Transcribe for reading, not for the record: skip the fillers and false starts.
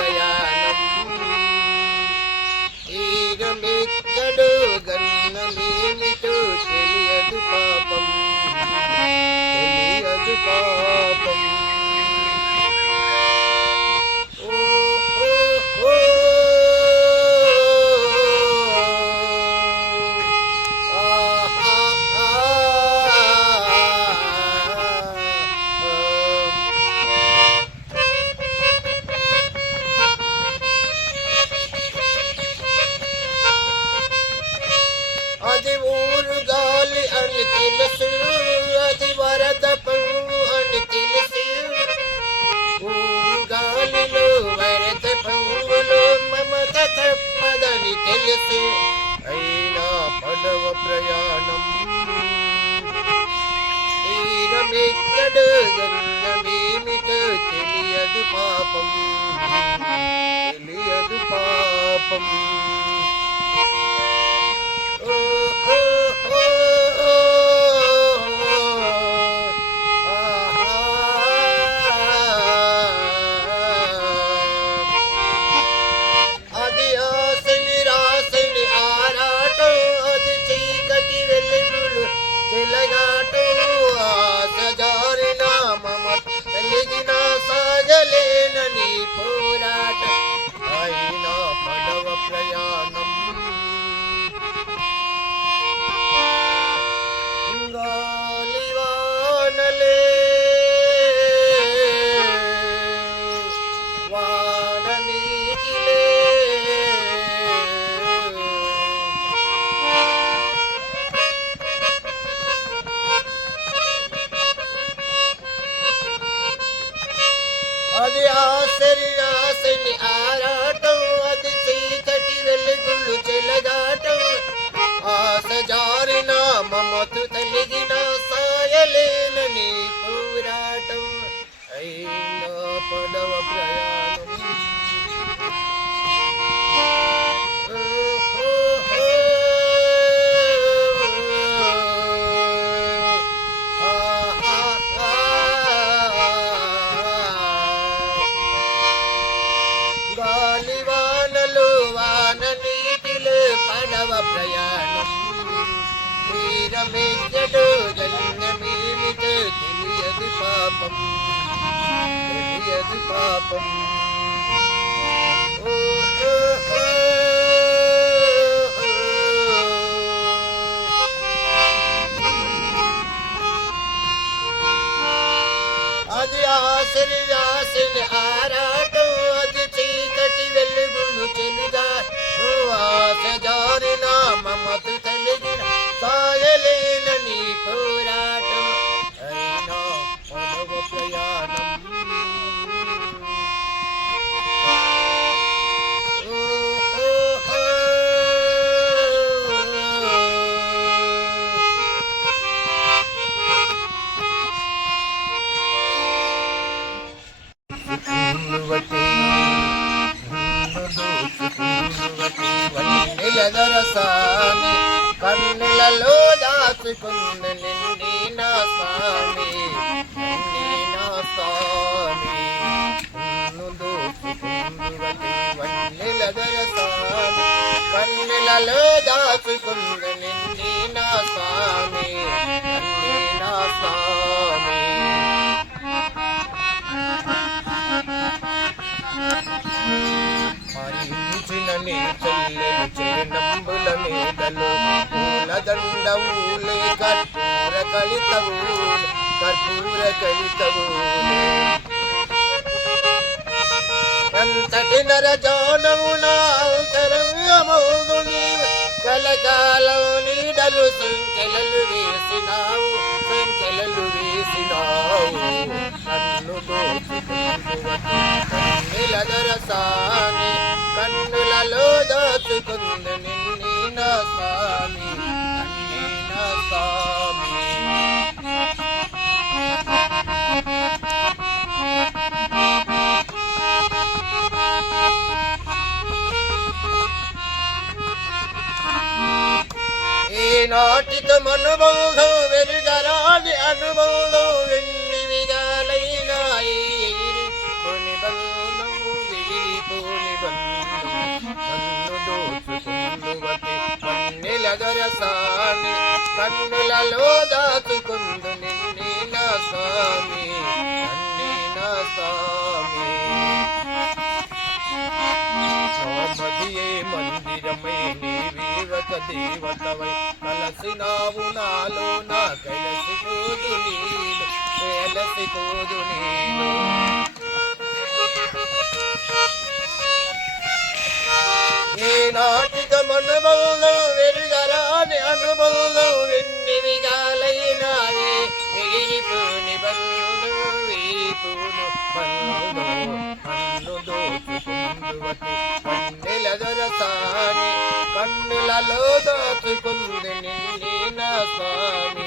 ప్రయాణం తీరమెక్కడు గన్నమేమిటో తెలియదు పాపం తెలియదు పాపం అది ఊరు గాలి అని తెలుసు అది వరద పొంగు అని తెలుసు ఊరు గాలిలో వరద పొంగులో మమత తప్పదని తెలుసు అయినా పడవ ప్రయాణం తీరమెక్కడు గన్నమేమిటో తెలియదు పాపం తెలియదు పాపం అది ఆశని రాశని ఆరాటం అది చీకటి వెలుగులు చెలగాటం ఆశ జారిన మమత కలిగిన సాగలేనని పోరాటం అయినా పడవ ప్రయాణం గాలివానలే వాననీటిలే అది ఆశని ఆశని ఆరాటం అది చీకటి వెలుగులు చెలగాటం ఆశ జారిన మమతు తలిగిన సాయలేనని పోరాటం అయినా పడవ ప్రయాణం గాలివానలు వాన నీటిలో పడవ ప్రయాణం తీరమెక్కడు గన్నమేమిటో తెలియదు పాపం తెలియదు పాపం అది ఆశని ఆశని ఆరాటం అది చీకటి వెలుగులు చెలుగా ఆశ జారిన మమతు కలిగిన సాయలేనని పోరాటం అయినా పడవ ప్రయాణం ఎదరసాని కన్నులలో దాచుకుంది నిండి నా స్వామి నిండి నా స్వామి దోచుకుందువటి వన్నెలదరసాని కన్నులలో దాచుకుంది నిండి నా స్వామి నిండి నా స్వామి మరించిన నీ చెల్లెలు చిరునంబుల మీదలు పూలదండవులే కర్పూర కలితవులే అంతటి నరజానమున అంతరంగమౌదుని కలకాలం నీడలు సంకెలలు వేసినావు నన్ను దోచుకుందువటి కన్నులలో దాచుకుంది నిన్నే నా స్వామి నిన్నే నా స్వామి ఈనాటితో అనుబంధం వెరుగరాని అనుబంధం ఎన్ని విధాలైనా కొన్ని బంధం విడిపో అదరసాని కన్నులలో దాచుకుందు నిన్ని నా స్వామి నన్ని నా స్వామి మదియే మందిరమై నీవీవక దేవతవై కలసినావు నాలో నా కలసిపోదు నీలో కలసిపోదు నీలో ఈనాటిక మనుబంధం వెరుగరాని అనుబంధం వెన్ని విగాలైనావే ఎగిరిపోని బంధు వీరిపోను బంధు కన్ను దోచుకుందువటి కన్నెలదరసాని కన్నులలో దాచుకుంది నిన్ని నా స్వామి